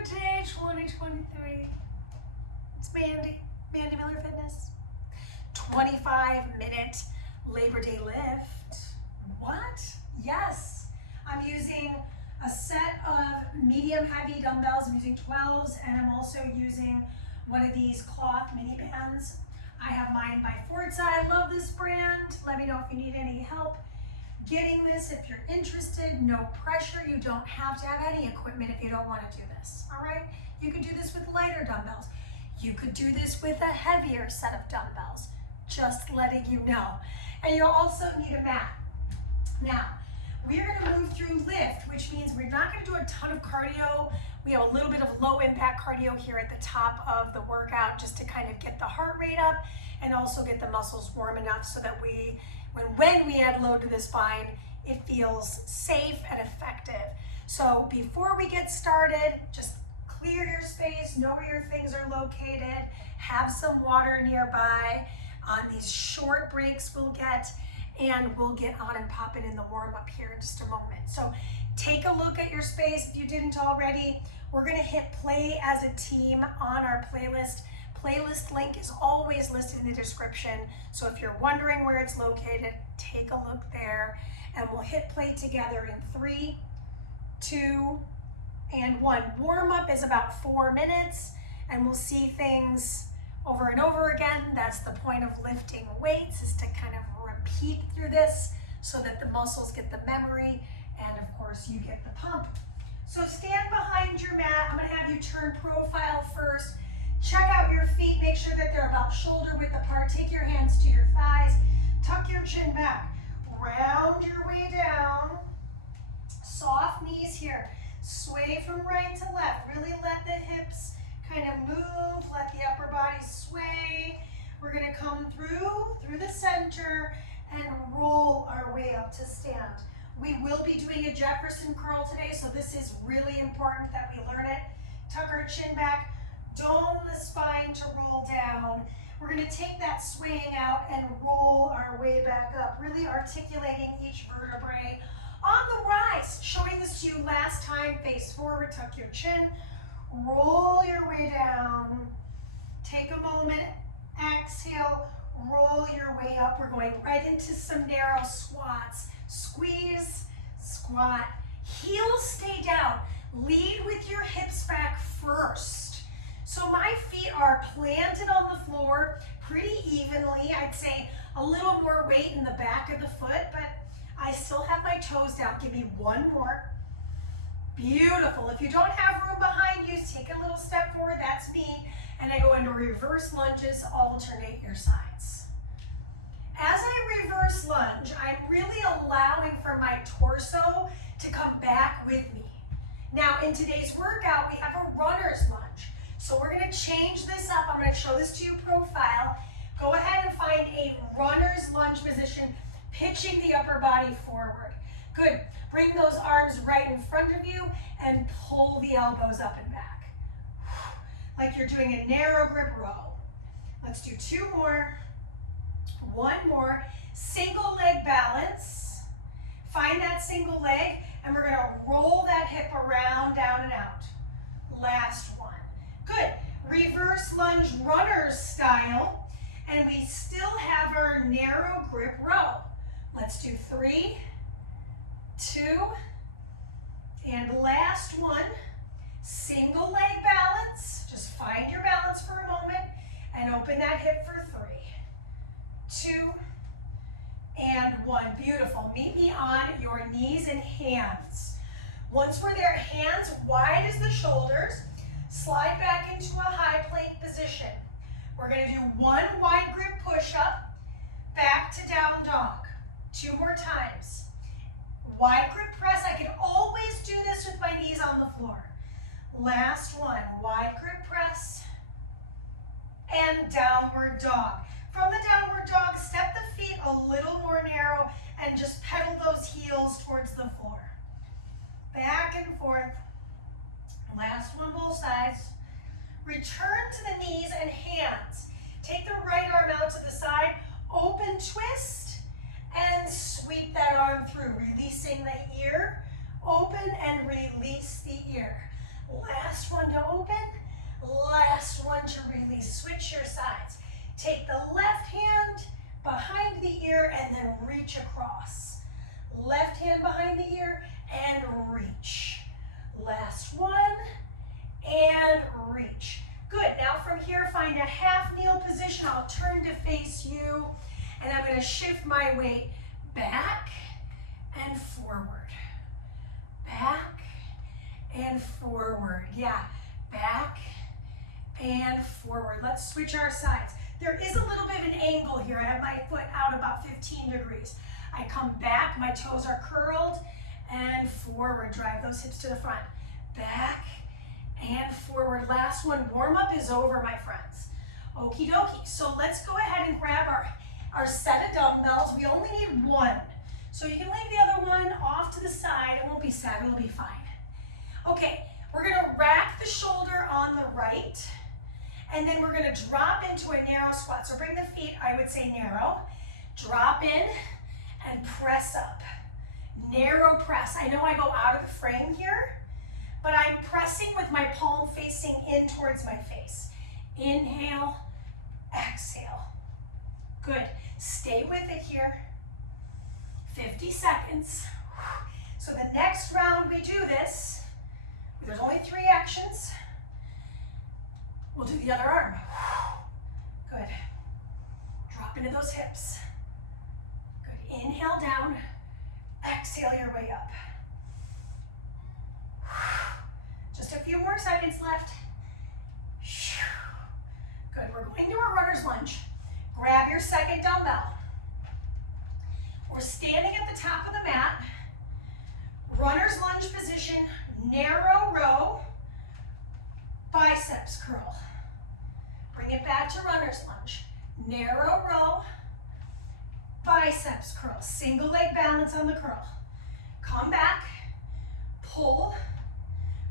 Labor Day 2023. It's Mandy Miller Fitness. 25-minute Labor Day lift. What? Yes. I'm using a set of medium heavy dumbbells. I'm using 12s, and I'm also using one of these cloth mini bands. I have mine by Forza. I love this brand. Let me know if you need any help getting this. If you're interested, no pressure. You don't have to have any equipment if you don't want to do this, all right? You could do this with lighter dumbbells. You could do this with a heavier set of dumbbells, just letting you know. And you'll also need a mat. Now, we're gonna move through lift, which means we're not gonna do a ton of cardio. We have a little bit of low impact cardio here at the top of the workout just to kind of get the heart rate up and also get the muscles warm enough so that when we add load to the spine, it feels safe and effective. So before we get started, just clear your space, know where your things are located, have some water nearby. On these short breaks we'll get, and we'll get on and pop it in the warm up here in just a moment. So take a look at your space if you didn't already. We're gonna hit play as a team on our playlist. Playlist link is always listed in the description. So if you're wondering where it's located, take a look there, and we'll hit play together in 3, 2, and 1. Warm up is about 4 minutes, and we'll see things over and over again. That's the point of lifting weights, is to kind of repeat through this so that the muscles get the memory, and of course you get the pump. So stand behind your mat. I'm gonna have you turn profile first. Check out your feet, make sure that they're about shoulder width apart. Take your hands to your thighs, tuck your chin back, round your way down. Soft knees here. Sway from right to left. Really let the hips kind of move, let the upper body sway. We're gonna come through the center and roll our way up to stand. We will be doing a Jefferson curl today, so this is really important that we learn it. Tuck our chin back, dome the spine to roll down. We're gonna take that swaying out and roll our way back up, really articulating each vertebrae. On the rise, showing this to you last time, face forward, tuck your chin, roll your way down. Take a moment, exhale, roll your way up. We're going right into some narrow squats. Squeeze, squat, heels stay down. Lead with your hips back first. So my feet are planted on the floor pretty evenly. I'd say a little more weight in the back of the foot, but I still have my toes down. Give me one more. Beautiful. If you don't have room behind you, take a little step forward. That's me. And I go into reverse lunges, alternate your sides. As I reverse lunge, I'm really allowing for my torso to come back with me. Now, in today's workout, we have a runner's lunge. So we're going to change this up. I'm going to show this to you profile. Go ahead and find a runner's lunge position, pitching the upper body forward. Good. Bring those arms right in front of you and pull the elbows up and back. Like you're doing a narrow grip row. Let's do 2 more. 1 more. Single leg balance. Find that single leg, and we're gonna roll that hip around, down and out. Last one. Good. Reverse lunge runner's style, and we still have our narrow grip row. Let's do 3, 2, and last one. Single leg balance. Just find your balance for a moment and open that hip for 3, 2, and 1. Beautiful. Meet me on your knees and hands. Once we're there, hands wide as the shoulders. Slide back into a high plank position. We're going to do 1 wide grip push-up, back to down dog. 2 more times. Wide grip press. I can always do this with my knees on the floor. Last one. Wide grip press and downward dog. From the downward dog, step the feet a little more narrow and just pedal those heels towards the floor. Back and forth. Last one, both sides. Return to the knees and hands. Take the right arm out to the side, open twist, and sweep that arm through, releasing the ear. Open and release the ear. Last one, open. Last one to release. Switch your sides. Take the left hand behind the ear and then reach across. Left hand behind the ear and reach. Last one and reach. Good. Now from here, find a half kneel position. I'll turn to face you, and I'm going to shift my weight back and forward. Back and forward. Yeah, back and forward. Let's switch our sides. There is a little bit of an angle here. I have my foot out about 15 degrees. I come back, my toes are curled, and forward. Drive those hips to the front. Back and forward. Last one. Warm up is over, my friends. Okie dokie. So let's go ahead and grab our set of dumbbells. We only need one. So you can leave the other one off to the side. It won't be sad, it'll be fine. Okay, we're gonna rack the shoulder on the right, and then we're gonna drop into a narrow squat. So bring the feet, I would say narrow. Drop in and press up. Narrow press. I know I go out of the frame here, but I'm pressing with my palm facing in towards my face. Inhale, exhale. Good. Stay with it here. 50 seconds. So the next round we do this, there's only 3 actions. We'll do the other arm. Good. Drop into those hips. Good. Inhale down. Exhale your way up. Just a few more seconds left. Good. We're going to a runner's lunge. Grab your second dumbbell. We're standing at the top of the mat. Runner's lunge position, narrow row, biceps curl. Bring it back to runner's lunge. Narrow row, biceps curl. Single leg balance on the curl. Come back, pull,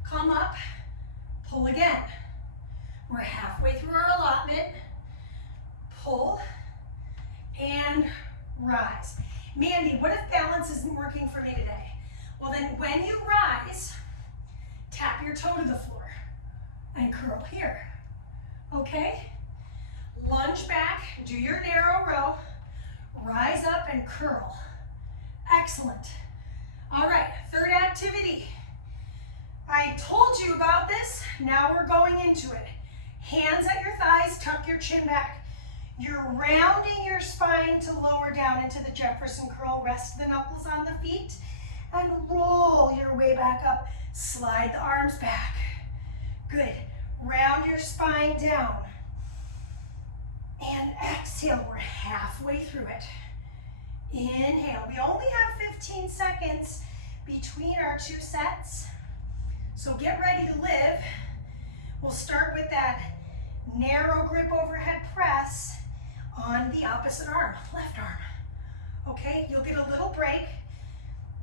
come up, pull again. We're halfway through our allotment. Pull and rise. Mandy, what if balance isn't working for me today? Well, then when you rise, tap your toe to the floor and curl here. Okay? Lunge back, do your narrow row, rise up and curl. Excellent. All right, third activity. I told you about this, now we're going into it. Hands at your thighs, tuck your chin back. You're rounding your spine to lower down into the Jefferson curl. Rest the knuckles on the feet and roll your way back up. Slide the arms back. Good. Round your spine down. And exhale. We're halfway through it. Inhale. We only have 15 seconds between our 2 sets. So get ready to live. We'll start with that narrow grip overhead press on the opposite arm, left arm. Okay, you'll get a little break.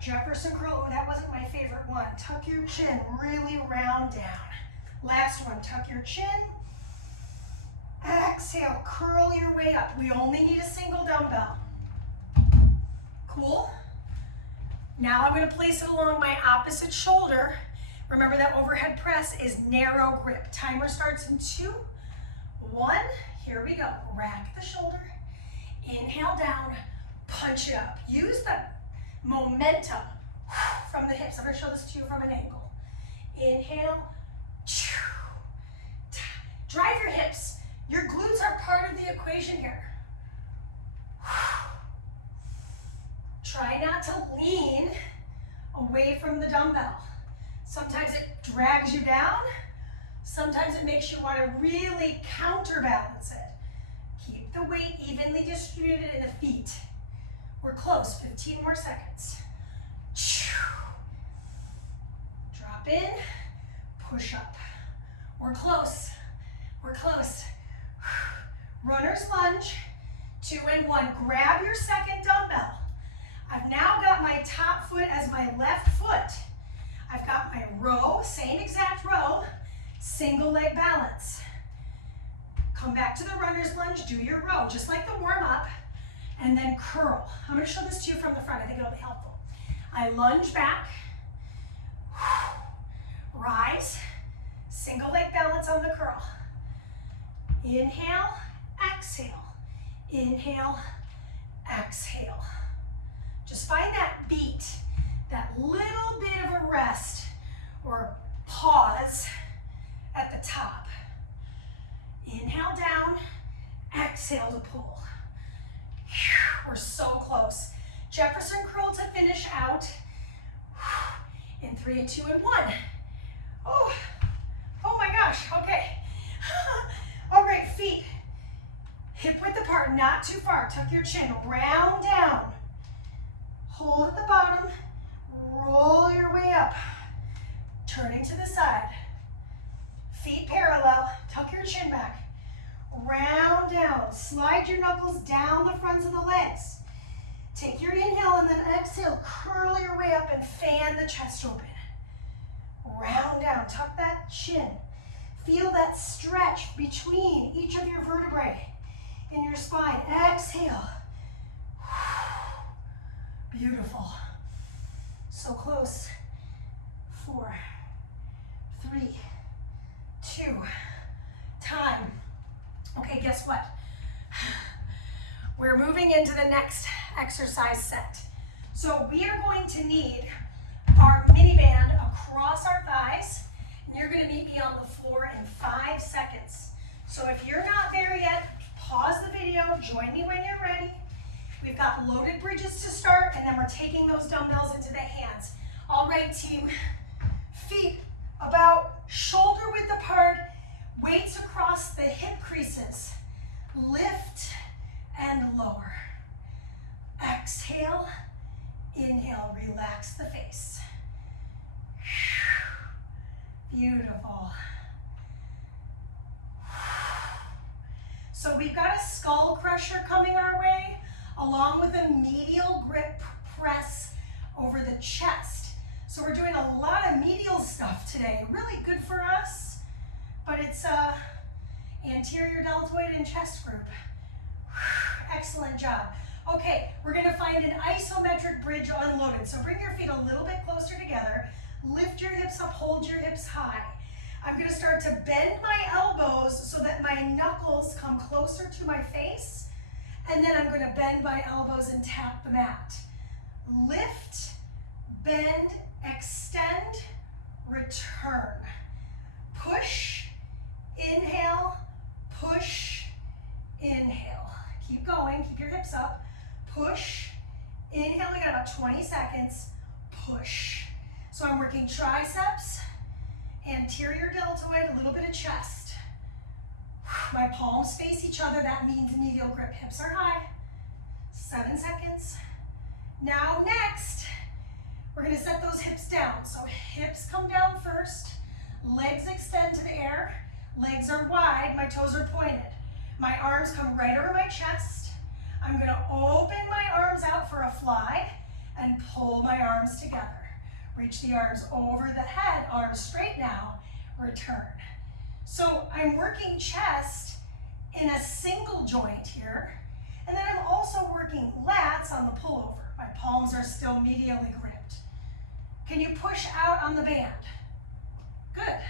Jefferson curl, oh, that wasn't my favorite one. Tuck your chin, really round down. Last one, tuck your chin. Exhale, curl your way up. We only need a single dumbbell. Cool? Now I'm gonna place it along my opposite shoulder. Remember that overhead press is narrow grip. Timer starts in 2, 1, here we go. Rack the shoulder, inhale down, punch it up. Use the momentum from the hips. I'm gonna show this to you from an angle. Inhale, drive your hips. Your glutes are part of the equation here. Try not to lean away from the dumbbell. Sometimes it drags you down. Sometimes it makes you want to really counterbalance it. Keep the weight evenly distributed in the feet. We're close, 15 more seconds. Drop in, push up. We're close, we're close. Runner's lunge, 2 and 1. Grab your second dumbbell. I've now got my top foot as my left foot. I've got my row, same exact row, single leg balance. Come back to the runner's lunge, do your row, just like the warm up, and then curl. I'm gonna show this to you from the front, I think it'll be helpful. I lunge back, rise, Single leg balance on the curl. Inhale, exhale. Inhale, exhale. Just find that beat, that little bit of a rest or pause at the top. Inhale down, exhale to pull. We're so close. Jefferson curl to finish out in 3 and 2 and 1. Oh my gosh, okay. All right, feet hip width apart, not too far. Tuck your chin, round down. Hold at the bottom, roll your way up. Turning to the side. Feet parallel, tuck your chin back. Round down, slide your knuckles down the fronts of the legs. Take your inhale and then exhale, curl your way up and fan the chest open. Round down, tuck that chin. Feel that stretch between each of your vertebrae in your spine. Exhale. Beautiful. So close. 4, 3, 2, time. Okay, guess what? We're moving into the next exercise set. So we are going to need our mini band across our thighs, and you're gonna meet me on the floor in 5 seconds. So if you're not there yet, pause the video, join me when you're ready. We've got loaded bridges to start, and then we're taking those dumbbells into the hands. All right, team, feet about shoulder width apart, weights across the hip creases. Lift and lower. Exhale, inhale, relax the face. Beautiful. So we've got a skull crusher coming our way, along with a medial grip press over the chest. So we're doing a lot of medial stuff today. Really good for us, but it's anterior deltoid and chest group. Excellent job. Okay, we're gonna find an isometric bridge unloaded. So bring your feet a little bit closer together. Lift your hips up, hold your hips high. I'm gonna start to bend my elbows so that my knuckles come closer to my face. And then I'm gonna bend my elbows and tap the mat. Lift, bend, extend, return. Push, inhale, push, inhale. Keep going, keep your hips up. Push, inhale, we got about 20 seconds. Push. So I'm working triceps, anterior deltoid, a little bit of chest. My palms face each other, that means medial grip, hips are high. 7 seconds. Now next, we're gonna set those hips down. So hips come down first, legs extend to the air, legs are wide, my toes are pointed. My arms come right over my chest. I'm gonna open my arms out for a fly and pull my arms together. Reach the arms over the head, arms straight now, return. So I'm working chest in a single joint here, and then I'm also working lats on the pullover. My palms are still medially gripped. Can you push out on the band? Good.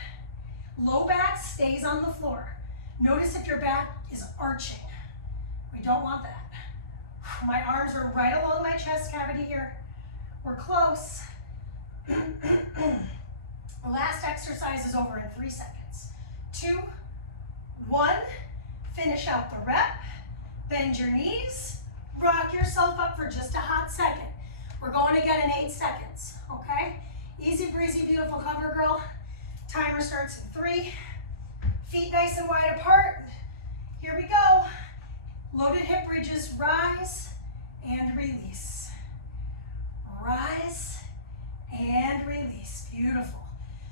Low back stays on the floor. Notice if your back is arching. We don't want that. My arms are right along my chest cavity here. We're close. The last exercise is over in 3 seconds. 2, 1, finish out the rep. Bend your knees, rock yourself up for just a hot second. We're going again in 8 seconds, okay? Easy breezy, beautiful cover girl. Timer starts in 3. Feet nice and wide apart. Here we go. Loaded hip bridges, rise and release. Rise and release, beautiful.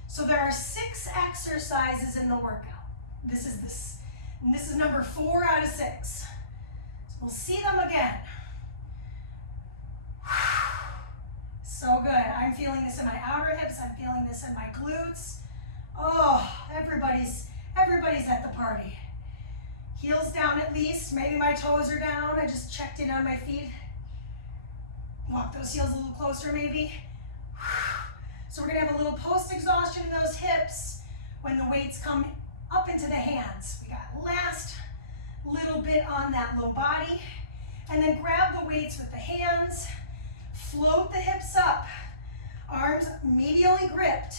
So there are 6 exercises in the workout. This is number 4 out of 6. So we'll see them again. So good. I'm feeling this in my outer hips. I'm feeling this in my glutes. Oh, everybody's at the party. Heels down at least. Maybe my toes are down. I just checked in on my feet. Walk those heels a little closer maybe. So we're gonna have a little post-exhaustion in those hips when the weights on that low body, and then grab the weights with the hands, float the hips up, arms medially gripped,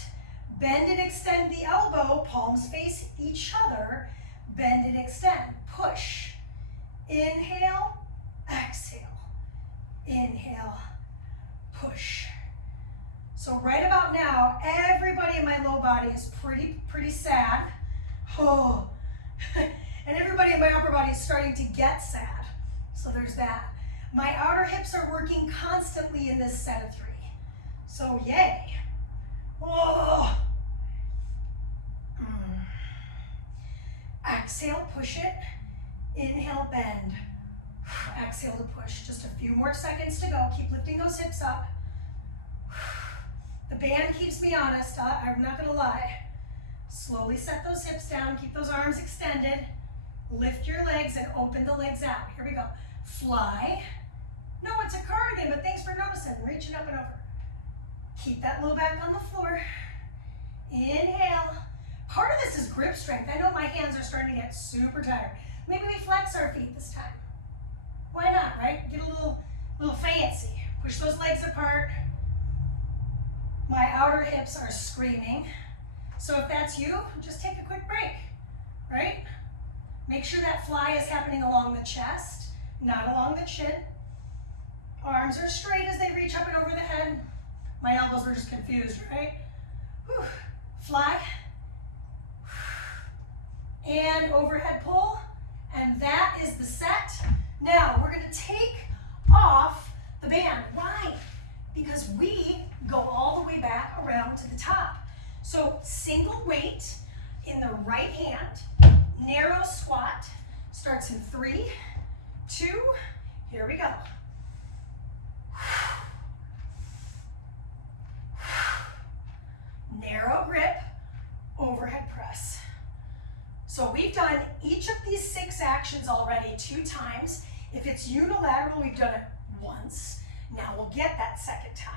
bend and extend the elbow, palms face each other, bend and extend, push, inhale, exhale, inhale, push. So right about now, everybody in my low body is pretty sad. Oh. And everybody in my upper body is starting to get sad. So there's that. My outer hips are working constantly in this set of 3. So yay. Oh. Exhale, push it. Inhale, bend. Exhale to push. Just a few more seconds to go. Keep lifting those hips up. The band keeps me honest. I'm not going to lie. Slowly set those hips down. Keep those arms extended. Lift your legs and open the legs out. Here we go. Fly. No, it's a cardigan, but thanks for noticing. Reaching up and over. Keep that low back on the floor. Inhale. Part of this is grip strength. I know my hands are starting to get super tired. Maybe we flex our feet this time. Why not, right? Get a little fancy. Push those legs apart. My outer hips are screaming. So if that's you, just take a quick break, right? Make sure that fly is happening along the chest, not along the chin. Arms are straight as they reach up and over the head. My elbows were just confused, right? Whew. Fly. And overhead pull. And that is the set. Now we're gonna take off the band. Why? Because we go all the way back around to the top. So single weight in the right hand, narrow squat, starts in 3, 2, here we go. Narrow grip, overhead press. So we've done each of these 6 actions already 2 times. If it's unilateral, we've done it once. Now we'll get that second time.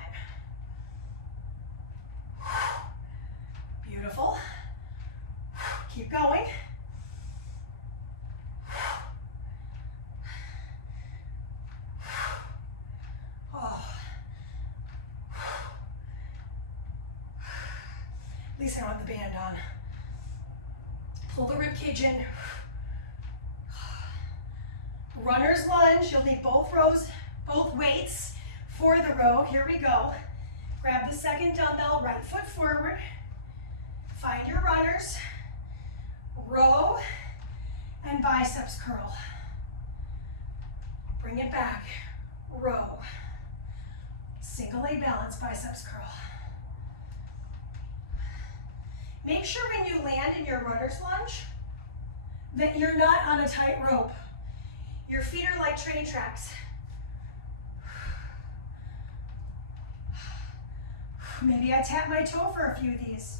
Beautiful. Keep going. Oh. At least I don't have the band on. Pull the rib cage in. Runner's lunge. You'll need both weights for the row. Here we go. Grab the second dumbbell, right foot forward. Find your runners. Row and biceps curl. Bring it back. Row. Single leg balance, biceps curl. Make sure when you land in your runner's lunge that you're not on a tight rope. Your feet are like train tracks. Maybe I tap my toe for a few of these.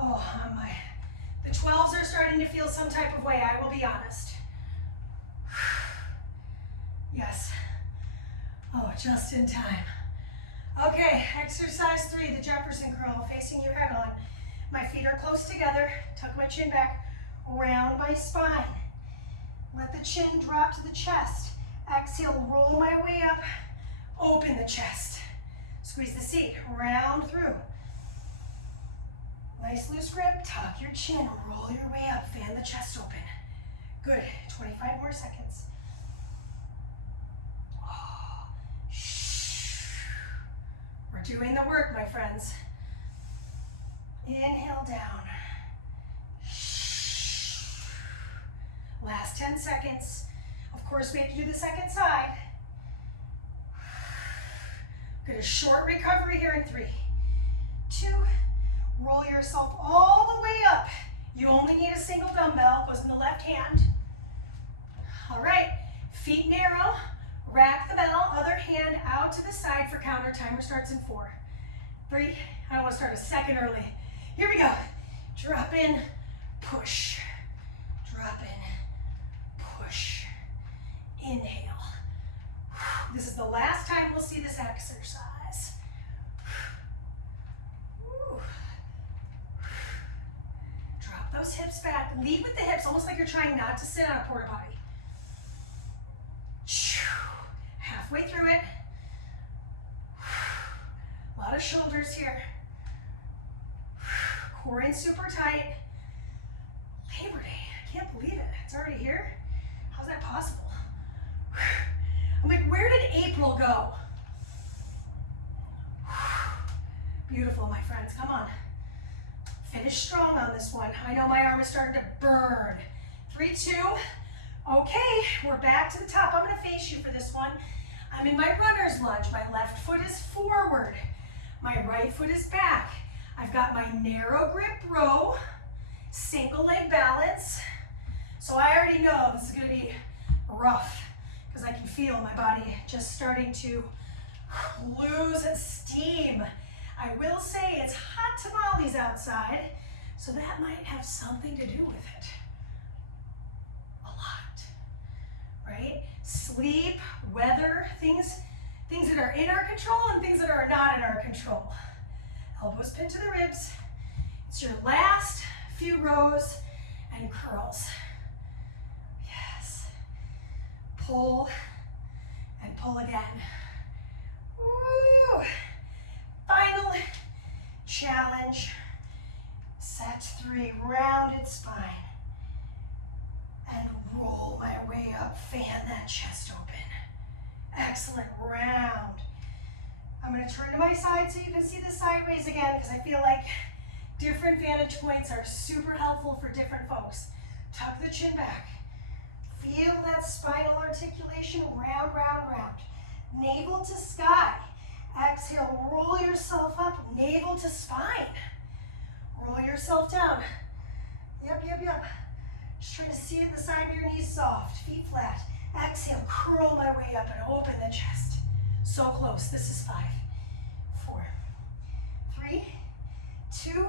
Oh, the 12s are starting to feel some type of way, I will be honest. Yes. Oh, just in time. Okay, exercise 3, the Jefferson curl, facing your head on. My feet are close together, tuck my chin back, round my spine. Let the chin drop to the chest. Exhale, roll my way up, open the chest. Squeeze the seat, round through. Nice loose grip, tuck your chin, roll your way up, fan the chest open. Good, 25 more seconds. Oh, shh. We're doing the work, my friends. Inhale down. Shh. Last 10 seconds. Of course, we have to do the second side. Get a short recovery here in 3, 2, roll yourself all the way up. You only need a single dumbbell, goes in the left hand. All right, feet narrow, rack the bell, other hand out to the side for counter. Timer starts in 4, 3, I don't want to start a second early. Here we go. Drop in, push. Drop in, push. Inhale. This is the last time we'll see this exercise. lead with the hips, almost like you're trying not to sit on a porta potty. Halfway through it. A lot of shoulders here. Core in super tight. Labor Day, I can't believe it. It's already here. How's that possible? I'm like, where did April go? Beautiful, my friends, come on. Finish strong on this one. I know my arm is starting to burn. 3, 2. Okay, we're back to the top. I'm gonna face you for this one. I'm in my runner's lunge. My left foot is forward. My right foot is back. I've got my narrow grip row, single leg balance. So I already know this is gonna be rough because I can feel my body just starting to lose steam. I will say it's hot tamales outside, so that might have something to do with it. A lot, right? Sleep, weather, things that are in our control and things that are not in our control. Elbows pinned to the ribs. It's your last few rows and curls. Yes. Pull and pull again. Woo. Final challenge. Set 3, rounded spine. And roll my way up, fan that chest open. Excellent, round. I'm gonna turn to my side so you can see the sideways again because I feel like different vantage points are super helpful for different folks. Tuck the chin back. Feel that spinal articulation, round, round, round. Navel to sky. Exhale, roll yourself up, navel to spine. Roll yourself down. Yep, yep, yep. Just trying to see the side of your knees soft, feet flat. Exhale, curl my way up and open the chest. So close, this is 5, 4, 3, 2,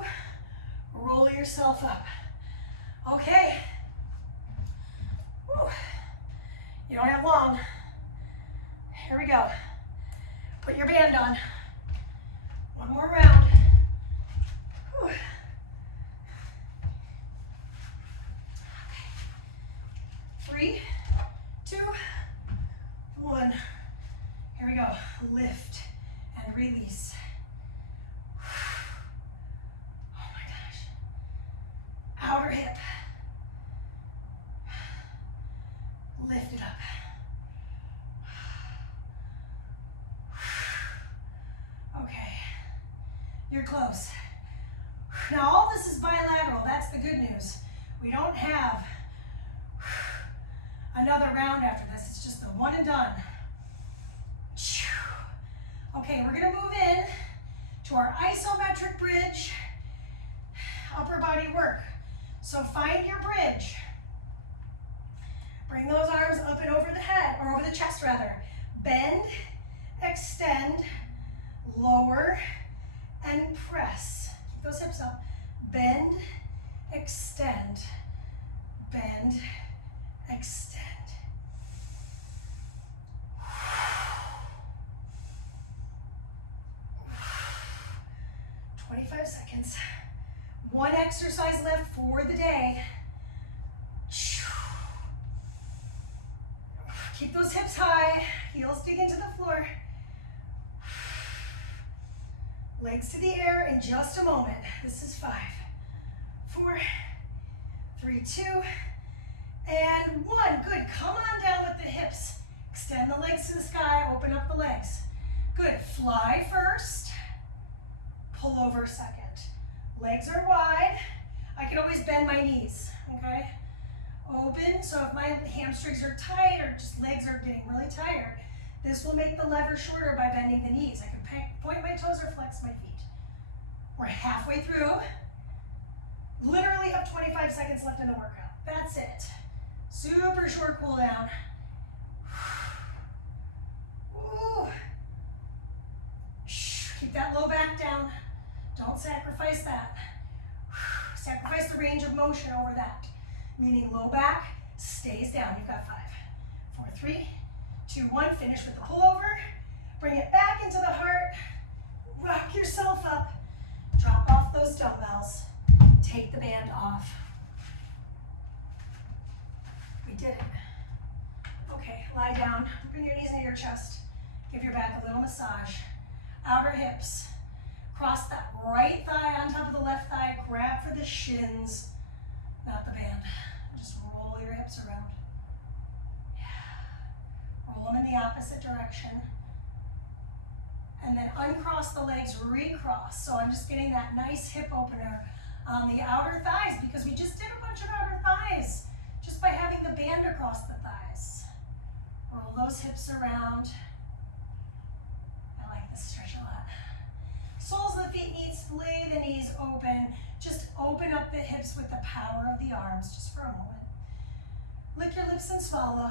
roll yourself up. Okay. Woo. You don't have long. Here we go. Put your band on. One more round. Whew. Okay. 3, 2, 1. Here we go. Lift and release. Oh my gosh. Outer hip. Lift it up. Okay. You're close. Now all this is bilateral. That's the good news. We don't have another round after this. It's just the one and done. Okay, we're gonna move in to our isometric bridge, upper body work. So find your bridge. Bring those arms up and over the head, or over the chest rather. Bend, extend, lower, and press. Keep those hips up. Bend, extend, bend, extend. 25 seconds. One exercise left for the day. Keep those hips high, heels dig into the floor. Legs to the air in just a moment. This is 5, 4, 3, 2, and 1. Good, come on down with the hips. Extend the legs to the sky, open up the legs. Good, fly first. Pull over second. Legs are wide. I can always bend my knees, okay? Open, so if my hamstrings are tight or just legs are getting really tired, this will make the lever shorter by bending the knees. I can point my toes or flex my feet. We're halfway through. Literally have 25 seconds left in the workout. That's it. Super short cool down. Ooh. Keep that low back down. Don't sacrifice that. Sacrifice the range of motion over that. Meaning low back stays down. You've got 5, 4, 3, 2, 1. Finish with the pullover. Bring it back into the heart. Rock yourself up. Drop off those dumbbells. Take the band off. lie down, bring your knees into your chest. Give your back a little massage. Outer hips. Cross that right thigh on top of the left thigh. Grab for the shins, not the band. Just roll your hips around. Yeah. Roll them in the opposite direction. And then uncross the legs, recross. So I'm just getting that nice hip opener on the outer thighs because we just did a bunch of outer thighs just by having the band across the thighs. Roll those hips around. I like this stretch a lot. Soles of the feet need splay the knees open. Just open up the hips with the power of the arms just for a moment. Lick your lips and swallow.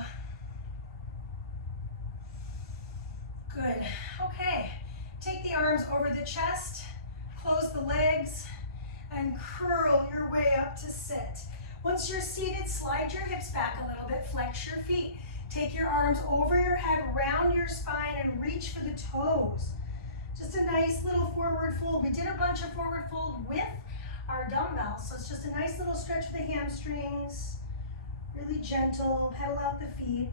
Good. Okay. Take the arms over the chest, close the legs, and curl your way up to sit. Once you're seated, slide your hips back a little bit, flex your feet. Take your arms over your head, round your spine, and reach for the toes. Just a nice little forward fold. We did a bunch of forward fold with our dumbbells, so it's just a nice little stretch of the hamstrings. Really gentle, pedal out the feet.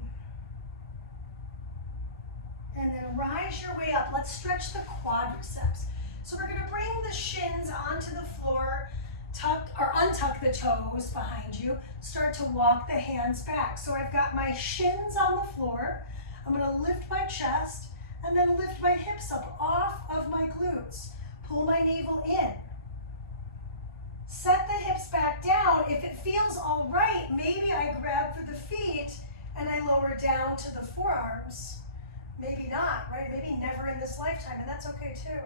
And then rise your way up. Let's stretch the quadriceps. So we're gonna bring the shins onto the floor, tuck or untuck the toes behind you. Start to walk the hands back. So I've got my shins on the floor. I'm gonna lift my chest and then lift my hips up off of my glutes. Pull my navel in. Set the hips back down. If it feels all right, maybe I grab for the feet and I lower down to the forearms. Maybe not, right? Maybe never in this lifetime, and that's okay too.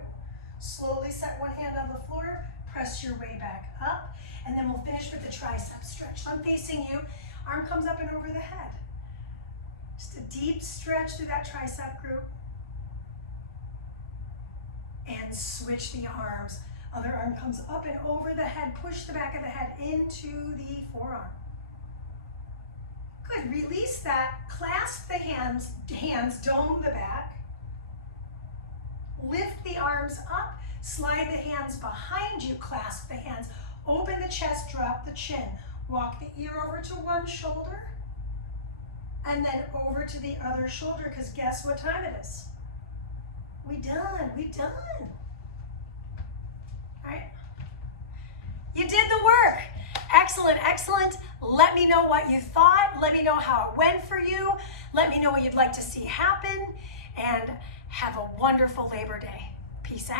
Slowly set one hand on the floor, press your way back up, and then we'll finish with the tricep stretch. So I'm facing you, arm comes up and over the head. Just a deep stretch through that tricep group. And switch the arms. Other arm comes up and over the head, push the back of the head into the forearm. Good, release that, clasp the hands, dome the back. Lift the arms up, slide the hands behind you, clasp the hands, open the chest, drop the chin. Walk the ear over to one shoulder, and then over to the other shoulder, because guess what time it is? We done. All right, you did the work. Excellent, excellent. Let me know what you thought. Let me know how it went for you. Let me know what you'd like to see happen, and have a wonderful Labor Day. Peace out.